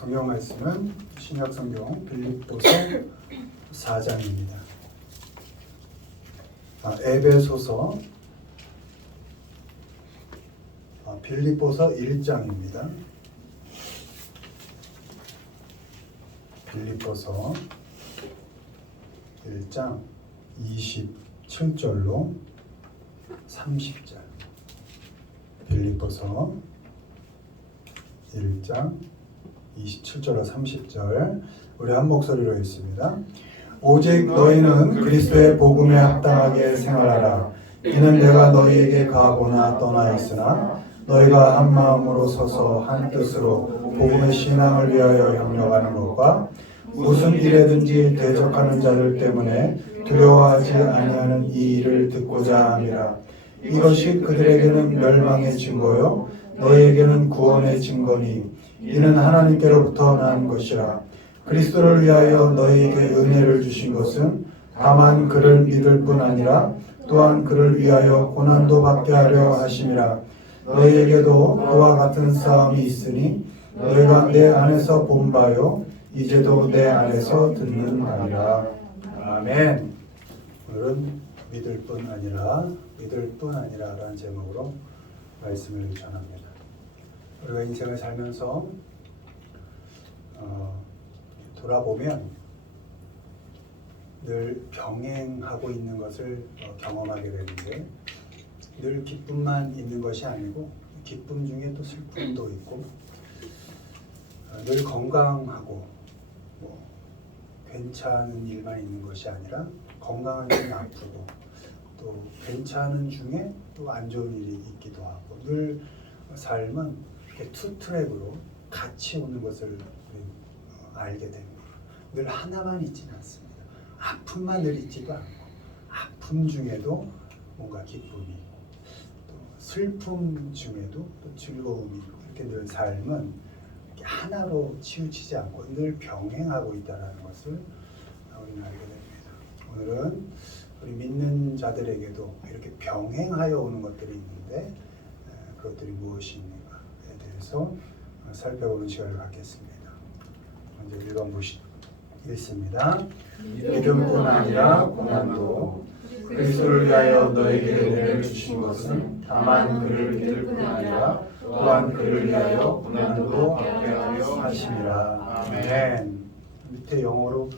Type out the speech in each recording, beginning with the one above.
성경 말씀은 신약 성경 빌립보서 4장입니다. 에베소서 빌립보서 1장입니다. 빌립보서 1장 27절로 30절. 빌립보서 1장 27절로 30절 우리 한 목소리로 읽습니다. 오직 너희는 그리스도의 복음에 합당하게 생활하라. 이는 내가 너희에게 가거나 떠나 있으나 너희가 한 마음으로 서서 한 뜻으로 복음의 신앙을 위하여 협력하는 것과 무슨 일에든지 대적하는 자들 때문에 두려워하지 아니하는 이 일을 듣고자 함이라. 이것이 그들에게는 멸망의 증거요 너희에게는 구원의 증거니 이는 하나님께로부터 난 것이라. 그리스도를 위하여 너희에게 은혜를 주신 것은 다만 그를 믿을 뿐 아니라 또한 그를 위하여 고난도 받게 하려 하심이라. 너희에게도 그와 같은 싸움이 있으니 너희가 내 안에서 본 바요 이제도 내 안에서 듣는 바니라. 아멘. 오늘은 믿을 뿐 아니라라는 제목으로 말씀을 전합니다. 우리가 인생을 살면서 돌아보면 늘 병행하고 있는 것을 경험하게 되는데 늘 기쁨만 있는 것이 아니고 기쁨 중에 또 슬픔도 있고 늘 건강하고 괜찮은 일만 있는 것이 아니라 건강한 중에 아프고 또 괜찮은 중에 또 안 좋은 일이 있기도 하고 늘 삶은 투 트랙으로 같이 오는 것을 알게 됩니다. 늘 하나만 있지는 않습니다. 아픔만 늘 있지도 않고 아픔 중에도 뭔가 기쁨이 또 슬픔 중에도 또 즐거움이 있고 이렇게 늘 삶은 이렇게 하나로 치우치지 않고 늘 병행하고 있다는 것을 우리는 알게 됩니다. 오늘은 우리 믿는 자들에게도 이렇게 병행하여 오는 것들이 있는데 그것들이 무엇인가에 대해서 살펴보는 시간을 갖겠습니다. 먼저 1번 읽습니다. 믿음뿐 아니라 고난도 그리스도를 위하여 너에게 은혜를 주신 것은 다만 그를 믿을 뿐 아니라 또한 그를 위하여 고난도 받게 하려 하심이라. 아멘. 밑에 영어로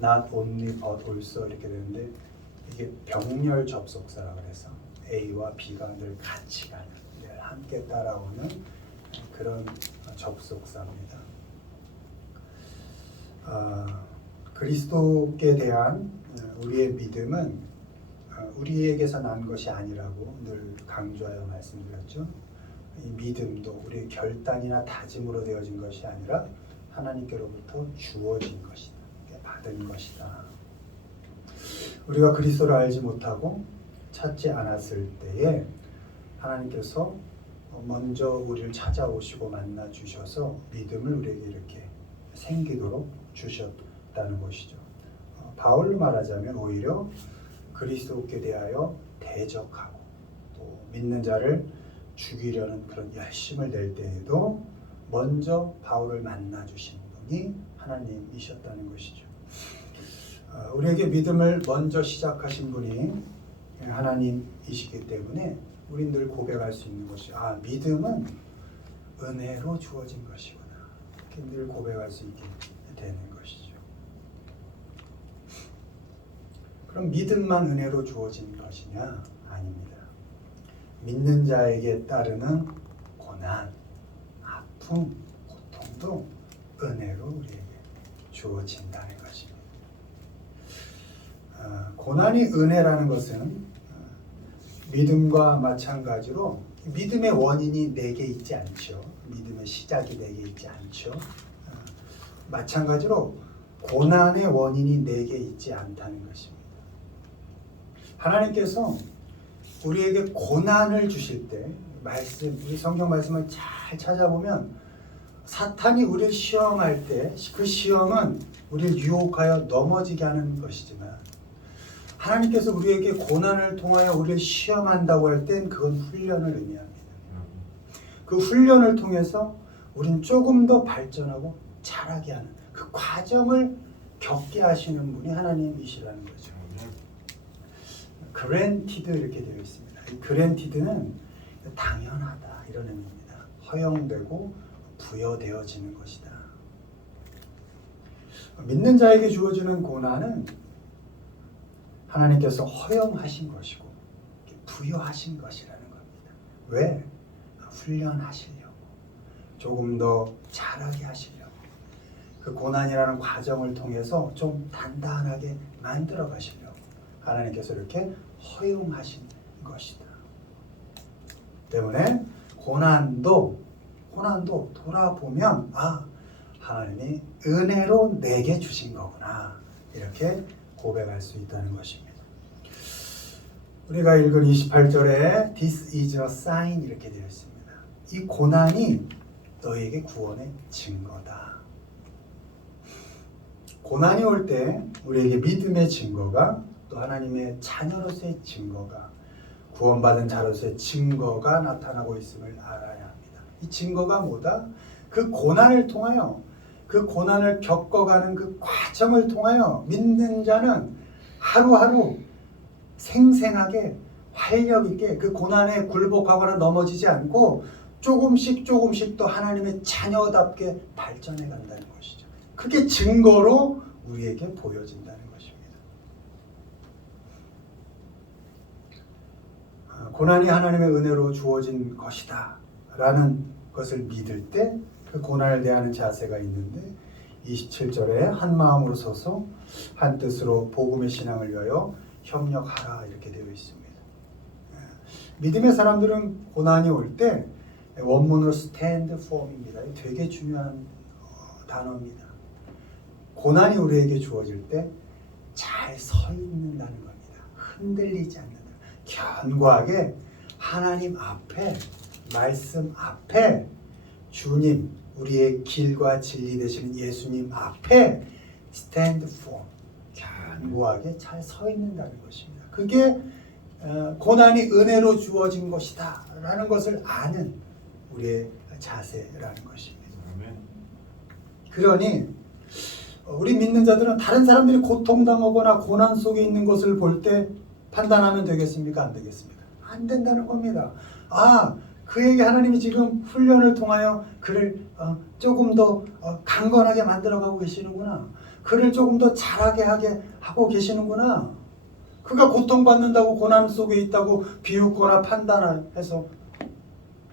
not only but also 이렇게 되는데 이게 병렬 접속사라고 해서 A와 B가 늘 같이 가는 늘 함께 따라오는 그런 접속사입니다. 그리스도께 대한 우리의 믿음은 우리에게서 난 것이 아니라고 늘 강조하여 말씀드렸죠. 이 믿음도 우리의 결단이나 다짐으로 되어진 것이 아니라 하나님께로부터 주어진 것이다. 받은 것이다. 우리가 그리스도를 알지 못하고 찾지 않았을 때에 하나님께서 먼저 우리를 찾아오시고 만나 주셔서 믿음을 우리에게 이렇게 생기도록 주셨다는 것이죠. 바울로 말하자면 오히려 그리스도께 대하여 대적하고 또 믿는 자를 죽이려는 그런 열심을 낼 때에도 먼저 바울을 만나 주신 분이 하나님이셨다는 것이죠. 우리에게 믿음을 먼저 시작하신 분이 하나님이시기 때문에 우린 늘 고백할 수 있는 것이 믿음은 은혜로 주어진 것이구나. 이렇게 늘 고백할 수 있게 되는 것이죠. 그럼 믿음만 은혜로 주어진 것이냐? 아닙니다. 믿는 자에게 따르는 고난, 아픔, 고통도 은혜로 우리에게 주어진다는 것입니다. 고난이 은혜라는 것은 믿음과 마찬가지로 믿음의 원인이 내게 있지 않죠. 믿음의 시작이 내게 있지 않죠. 마찬가지로 고난의 원인이 내게 있지 않다는 것입니다. 하나님께서 우리에게 고난을 주실 때 우리 성경 말씀을 잘 찾아보면 사탄이 우리를 시험할 때 그 시험은 우리를 유혹하여 넘어지게 하는 것이지만 하나님께서 우리에게 고난을 통하여 우리를 시험한다고 할 땐 그건 훈련을 의미합니다. 그 훈련을 통해서 우린 조금 더 발전하고 자라게 하는 그 과정을 겪게 하시는 분이 하나님이시라는 거죠. 그랜티드 이렇게 되어 있습니다. 이 그랜티드는 당연하다 이런 의미입니다. 허용되고 부여되어지는 것이다. 믿는 자에게 주어지는 고난은 하나님께서 허용하신 것이고 부여하신 것이라는 겁니다. 왜? 훈련하시려고, 조금 더 잘하게 하시려고, 그 고난이라는 과정을 통해서 좀 단단하게 만들어 가시려고 하나님께서 이렇게 허용하신 것이다. 때문에 고난도 돌아보면 하나님이 은혜로 내게 주신 거구나 이렇게 고백할 수 있다는 것입니다. 우리가 읽은 28절에 This is a sign 이렇게 되어 있습니다. 이 고난이 너에게 구원의 증거다. 고난이 올 때 우리에게 믿음의 증거가, 또 하나님의 자녀로서의 증거가, 구원받은 자로서의 증거가 나타나고 있음을 알아야 합니다. 이 증거가 뭐다? 그 고난을 통하여, 그 고난을 겪어가는 그 과정을 통하여 믿는 자는 하루하루 생생하게 활력 있게 그 고난에 굴복하거나 넘어지지 않고 조금씩 또 하나님의 자녀답게 발전해 간다는 것이죠. 그게 증거로 우리에게 보여진다는 것입니다. 고난이 하나님의 은혜로 주어진 것이다 라는 것을 믿을 때 그 고난을 대하는 자세가 있는데, 27절에 한 마음으로 서서 한 뜻으로 복음의 신앙을 위하여 협력하라 이렇게 되어 있습니다. 믿음의 사람들은 고난이 올 때 원문으로 stand firm입니다. 되게 중요한 단어입니다. 고난이 우리에게 주어질 때 잘 서 있는다는 겁니다. 흔들리지 않는다. 견고하게 하나님 앞에, 말씀 앞에, 주님, 우리의 길과 진리 되시는 예수님 앞에 stand firm, 견고하게 잘 서 있는다는 것입니다. 그게 고난이 은혜로 주어진 것이다 라는 것을 아는 우리의 자세라는 것입니다. 그러니 우리 믿는 자들은 다른 사람들이 고통당하거나 고난 속에 있는 것을 볼 때 판단하면 되겠습니까? 안 되겠습니까? 안 된다는 겁니다. 그에게 하나님이 지금 훈련을 통하여 그를 조금 더 강건하게 만들어가고 계시는구나. 그를 조금 더 잘하게 하고 계시는구나. 그가 고통받는다고 고난 속에 있다고 비웃거나 판단해서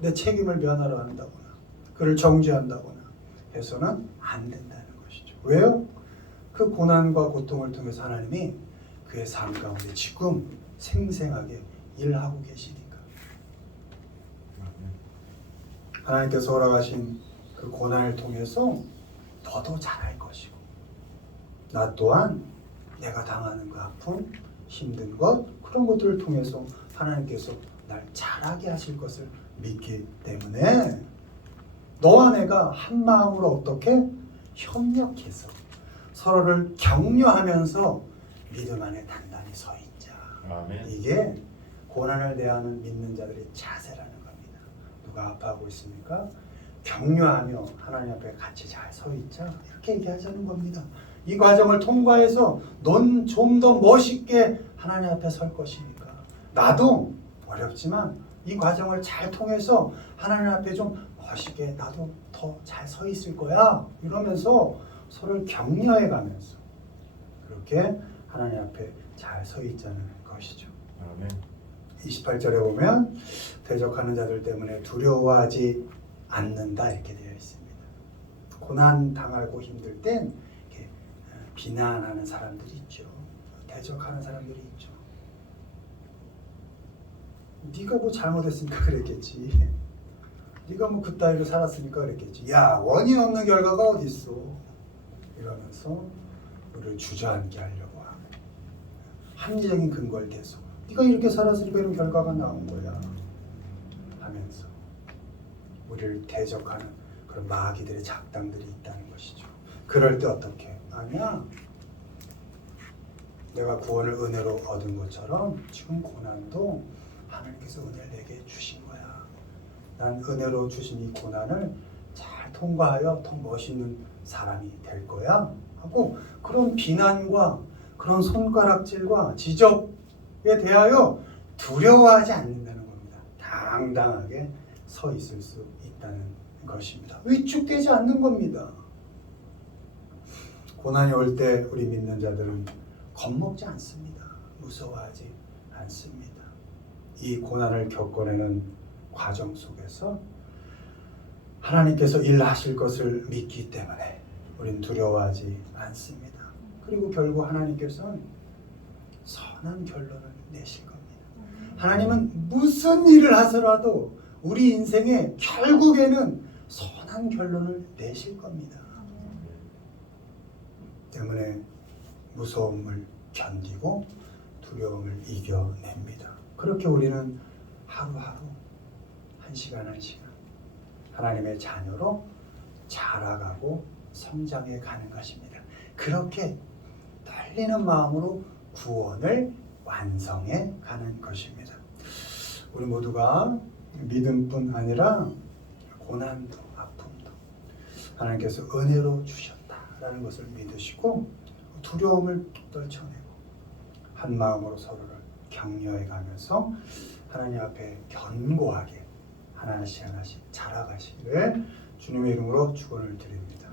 내 책임을 면하려 한다거나 그를 정죄한다거나 해서는 안 된다는 것이죠. 왜요? 그 고난과 고통을 통해서 하나님이 그의 삶 가운데 지금 생생하게 일하고 계시니까. 하나님께서 허락하신 그 고난을 통해서 너도 잘할 것이고, 나 또한 내가 당하는 그 아픔, 힘든 것, 그런 것들을 통해서 하나님께서 날 잘하게 하실 것을 믿기 때문에 너와 내가 한 마음으로 어떻게 협력해서 서로를 격려하면서 믿음 안에 단단히 서 있자. 아멘. 이게 고난을 대하는 믿는 자들의 자세라는 겁니다. 누가 아파하고 있습니까? 격려하며 하나님 앞에 같이 잘 서 있자. 이렇게 얘기하자는 겁니다. 이 과정을 통과해서 넌 좀 더 멋있게 하나님 앞에 설 것이니까. 나도 어렵지만 이 과정을 잘 통해서 하나님 앞에 좀 멋있게 나도 더 잘 서 있을 거야. 이러면서 서로를 격려해 가면서 그렇게 하나님 앞에 잘 서 있자는 것이죠. 아멘. 28절에 보면 대적하는 자들 때문에 두려워하지 않는다 이렇게 되어 있습니다. 고난 당하고 힘들 땐 이렇게 비난하는 사람들이 있죠. 대적하는 사람들이 있죠. 네가 뭐 잘못했으니까 그랬겠지. 네가 뭐 그따위로 살았으니까 그랬겠지. 야, 원인 없는 결과가 어디 있어? 이러면서 우리를 주저앉게 하려고 하고 합리적인 근거를 계속 네가 이렇게 살았으니까 이런 결과가 나온 거야 하면서 우리를 대적하는 그런 마귀들의 작당들이 있다는 것이죠. 그럴 때 어떻게? 아니야. 내가 구원을 은혜로 얻은 것처럼 지금 고난도 하나님께서 은혜를 내게 주신 거야. 난 은혜로 주신 이 고난을 잘 통과하여 더 멋있는 사람이 될 거야 하고 그런 비난과 그런 손가락질과 지적에 대하여 두려워하지 않는다는 겁니다. 당당하게 서 있을 수 있다는 것입니다. 위축되지 않는 겁니다. 고난이 올 때 우리 믿는 자들은 겁먹지 않습니다. 무서워하지 않습니다. 이 고난을 겪어내는 과정 속에서 하나님께서 일하실 것을 믿기 때문에 우린 두려워하지 않습니다. 그리고 결국 하나님께서는 선한 결론을 내실 겁니다. 하나님은 무슨 일을 하더라도 우리 인생에 결국에는 선한 결론을 내실 겁니다. 때문에 무서움을 견디고 두려움을 이겨냅니다. 그렇게 우리는 하루하루 한 시간 한 시간 하나님의 자녀로 자라가고 성장해 가는 것입니다. 그렇게 떨리는 마음으로 구원을 완성해 가는 것입니다. 우리 모두가 믿음뿐 아니라 고난도 아픔도 하나님께서 은혜로 주셨다라는 것을 믿으시고 두려움을 떨쳐내고 한 마음으로 서로를 격려해 가면서 하나님 앞에 견고하게 하나씩 하나씩 자라가시기를 주님의 이름으로 축원을 드립니다.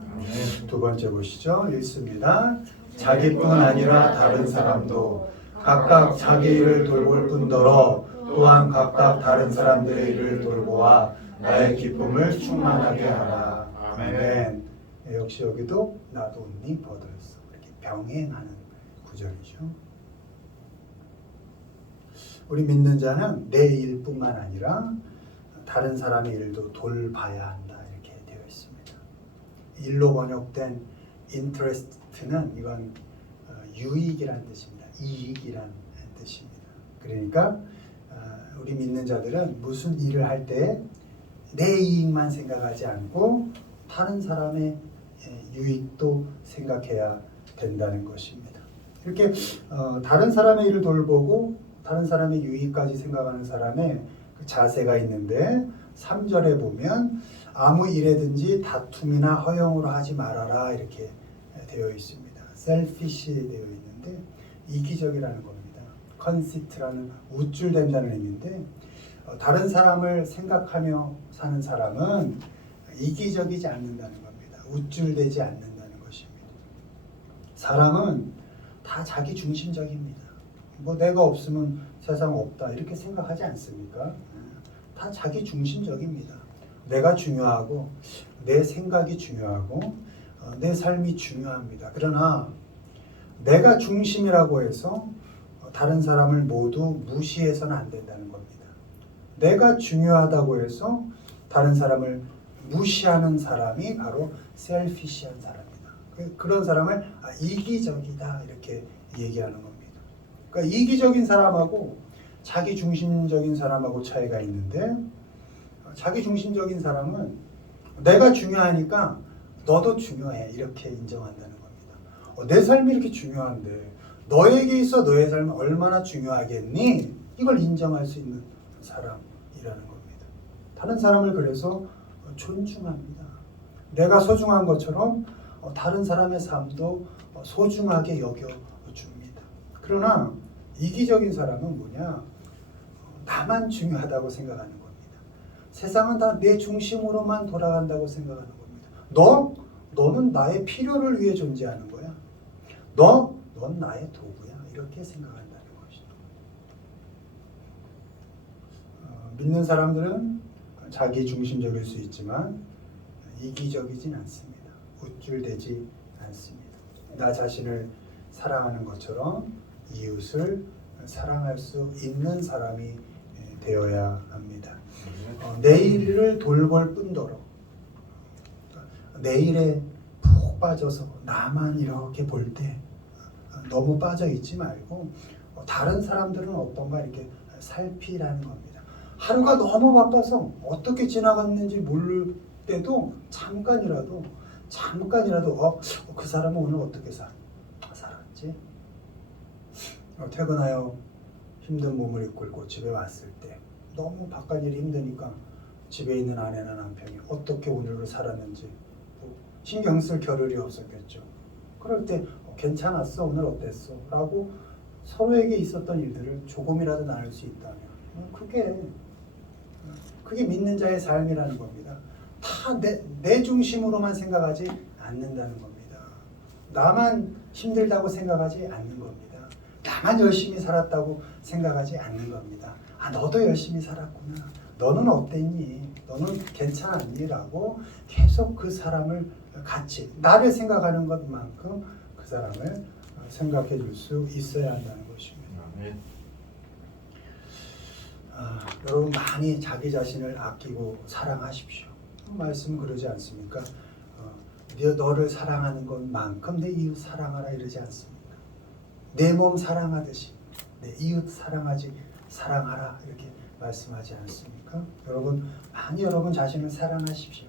두 번째 보시죠. 읽습니다. 자기뿐 아니라 다른 사람도 각각 자기 일을 돌볼 뿐더러 또한 각각 다른 사람들의 일을 돌보아 나의 기쁨을 충만하게 하라. 아멘. 역시 여기도 나도 온니 버들었어. 이렇게 병행하는 구절이죠. 우리 믿는 자는 내 일뿐만 아니라 다른 사람의 일도 돌봐야 한다 이렇게 되어 있습니다. 일로 번역된 interest는 이건 유익이란 뜻입니다. 이익이란 뜻입니다. 그러니까 우리 믿는 자들은 무슨 일을 할 때 내 이익만 생각하지 않고 다른 사람의 유익도 생각해야 된다는 것입니다. 이렇게 다른 사람의 일을 돌보고 다른 사람의 유익까지 생각하는 사람의 그 자세가 있는데 3절에 보면 아무 일에든지 다툼이나 허영으로 하지 말아라 이렇게 되어 있습니다. selfish 되어 있는데 이기적이라는 겁니다. conceit라는 우쭐댄다는 의미인데 다른 사람을 생각하며 사는 사람은 이기적이지 않는다는 겁니다. 우쭐대지 않는다는 것입니다. 사람은 다 자기 중심적입니다. 뭐 내가 없으면 세상 없다 이렇게 생각하지 않습니까? 다 자기 중심적입니다. 내가 중요하고 내 생각이 중요하고 내 삶이 중요합니다. 그러나 내가 중심이라고 해서 다른 사람을 모두 무시해서는 안 된다는 겁니다. 내가 중요하다고 해서 다른 사람을 무시하는 사람이 바로 셀피시한 사람이다. 그런 사람을 이기적이다 이렇게 얘기하는 겁니다. 그러니까 이기적인 사람하고 자기 중심적인 사람하고 차이가 있는데 자기 중심적인 사람은 내가 중요하니까 너도 중요해 이렇게 인정한다는 겁니다. 내 삶이 이렇게 중요한데 너에게 있어 너의 삶은 얼마나 중요하겠니? 이걸 인정할 수 있는 사람이라는 겁니다. 다른 사람을 그래서 존중합니다. 내가 소중한 것처럼 다른 사람의 삶도 소중하게 여겨줍니다. 그러나 이기적인 사람은 뭐냐? 나만 중요하다고 생각하는 겁니다. 세상은 다 내 중심으로만 돌아간다고 생각하는 겁니다. 너는 나의 필요를 위해 존재하는 거야. 넌 나의 도구야. 이렇게 생각한다는 것이죠. 믿는 사람들은 자기 중심적일 수 있지만 이기적이진 않습니다. 우쭐대지 않습니다. 나 자신을 사랑하는 것처럼 이웃을 사랑할 수 있는 사람이 되어야 합니다. 내일을 돌볼 뿐더러 내일에 푹 빠져서 나만 이렇게 볼 때 너무 빠져 있지 말고 다른 사람들은 어떤가 이렇게 살피라는 겁니다. 하루가 너무 바빠서 어떻게 지나갔는지 모를 때도 잠깐이라도 그 사람은 오늘 어떻게 살았지? 퇴근하여 힘든 몸을 이끌고 집에 왔을 때 너무 바깥 일이 힘드니까 집에 있는 아내나 남편이 어떻게 오늘을 살았는지 신경 쓸 겨를이 없었겠죠. 그럴 때 괜찮았어? 오늘 어땠어? 라고 서로에게 있었던 일들을 조금이라도 나눌 수 있다면 그게 믿는 자의 삶이라는 겁니다. 다 내 중심으로만 생각하지 않는다는 겁니다. 나만 힘들다고 생각하지 않는 겁니다. 나만 열심히 살았다고 생각하지 않는 겁니다. 아, 너도 열심히 살았구나. 너는 어땠니? 너는 괜찮았니? 라고 계속 그 사람을 같이 나를 생각하는 것만큼 그 사람을 생각해 줄 수 있어야 한다는 것입니다. 여러분 많이 자기 자신을 아끼고 사랑하십시오. 말씀은 그러지 않습니까? 너를 사랑하는 것만큼 내 이웃 사랑하라 이러지 않습니까? 내 몸 사랑하듯이 내 이웃 사랑하라 이렇게 말씀하지 않습니까? 여러분 많이 여러분 자신을 사랑하십시오.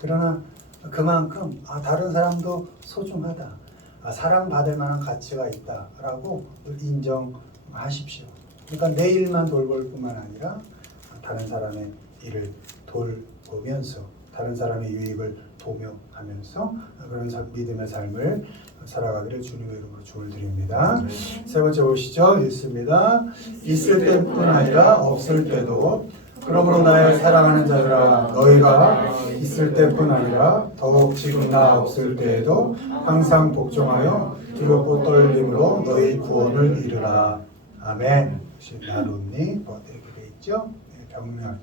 그러나 그만큼 다른 사람도 소중하다, 사랑받을 만한 가치가 있다라고 인정하십시오. 그러니까 내 일만 돌볼 뿐만 아니라 다른 사람의 일을 돌보면서 다른 사람의 유익을 도모하면서 그런 믿음의 삶을 살아가기를 주님의 이름으로 축원을 드립니다. 세 번째 보시죠. 읽습니다. 있을 때뿐 아니라 없을 때도 그러므로 나의 사랑하는 자들아 너희가 있을 때뿐 아니라 더욱 지금 나 없을 때에도 항상 복종하여 두렵고 떨림으로 너희 구원을 이루라. 아멘. 나눔니 이렇게 돼 있죠. 병면.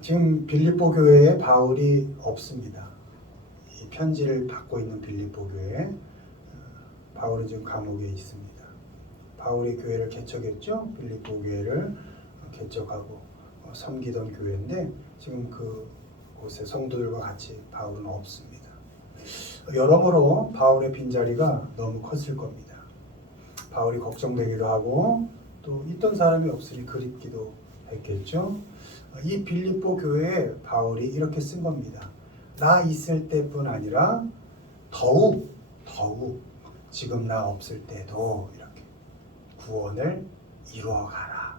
지금 빌립보 교회에 바울이 없습니다. 이 편지를 받고 있는 빌립보 교회에 바울은 지금 감옥에 있습니다. 바울이 교회를 개척했죠. 빌립보 교회를 개척하고 섬기던 교회인데 지금 그곳에 성도들과 같이 바울은 없습니다. 여러모로 바울의 빈자리가 너무 컸을 겁니다. 바울이 걱정되기도 하고 또 있던 사람이 없으니 그립기도 했겠죠. 이 빌립보 교회에 바울이 이렇게 쓴 겁니다. 나 있을 때뿐 아니라 더욱 지금 나 없을 때도 이렇게 구원을 이루어가라.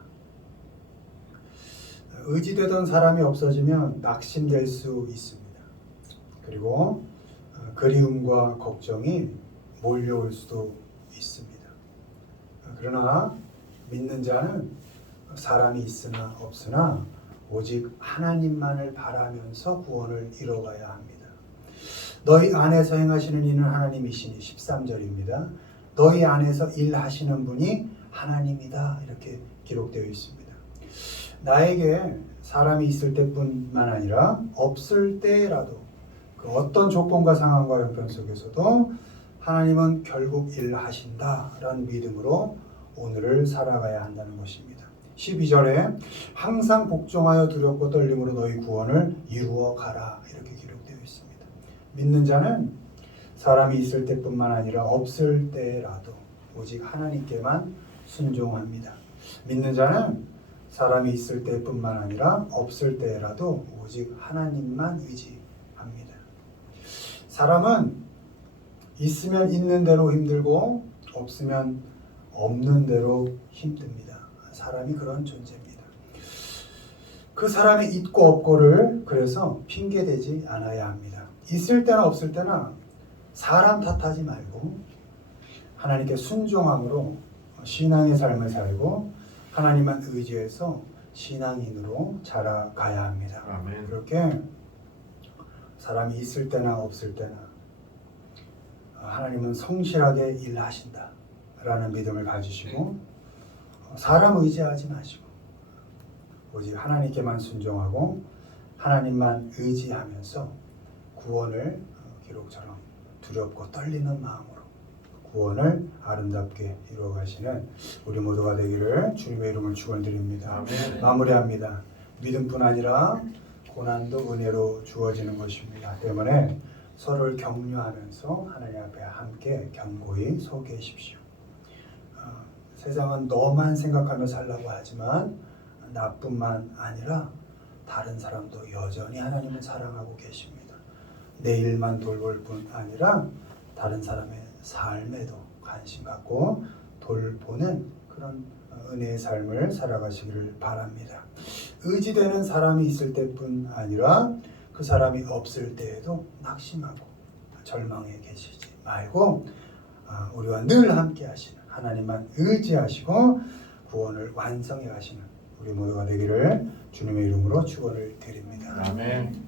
의지되던 사람이 없어지면 낙심될 수 있습니다. 그리고 그리움과 걱정이 몰려올 수도 있습니다. 그러나 믿는 자는 사람이 있으나 없으나 오직 하나님만을 바라면서 구원을 이뤄가야 합니다. 너희 안에서 행하시는 이는 하나님이시니 13절입니다. 너희 안에서 일하시는 분이 하나님이다 이렇게 기록되어 있습니다. 나에게 사람이 있을 때뿐만 아니라 없을 때라도 그 어떤 조건과 상황과 형편 속에서도 하나님은 결국 일하신다라는 믿음으로 오늘을 살아가야 한다는 것입니다. 12절에 항상 복종하여 두렵고 떨림으로 너희 구원을 이루어 가라 이렇게 기록되어 있습니다. 믿는 자는 사람이 있을 때뿐만 아니라 없을 때라도 오직 하나님께만 순종합니다. 믿는 자는 사람이 있을 때뿐만 아니라 없을 때라도 오직 하나님만 의지합니다. 사람은 있으면 있는 대로 힘들고 없으면 없는 대로 힘듭니다. 사람이 그런 존재입니다. 그 사람의 있고 없고를 그래서 핑계대지 않아야 합니다. 있을 때나 없을 때나 사람 탓하지 말고 하나님께 순종함으로 신앙의 삶을 살고 하나님만 의지해서 신앙인으로 자라가야 합니다. 아멘. 그렇게 사람이 있을 때나 없을 때나 하나님은 성실하게 일하신다 라는 믿음을 가지시고 사람 의지하지 마시고 오직 하나님께만 순종하고 하나님만 의지하면서 구원을 기록처럼 두렵고 떨리는 마음으로 구원을 아름답게 이루어가시는 우리 모두가 되기를 주님의 이름을 축원드립니다. 아멘. 마무리합니다. 믿음뿐 아니라 고난도 은혜로 주어지는 것입니다. 때문에 서로를 격려하면서 하나님 앞에 함께 견고히 서 계십시오. 세상은 너만 생각하며 살라고 하지만 나뿐만 아니라 다른 사람도 여전히 하나님을 사랑하고 계십니다. 내 일만 돌볼 뿐 아니라 다른 사람의 삶에도 관심 갖고 돌보는 그런 은혜의 삶을 살아가시기를 바랍니다. 의지되는 사람이 있을 때뿐 아니라 그 그 사람이 없을 때에도 낙심하고 절망에 계시지 말고 우리와 늘 함께 하시는 하나님만 의지하시고 구원을 완성해 가시는 우리 모두가 되기를 주님의 이름으로 축원을 드립니다. 아멘.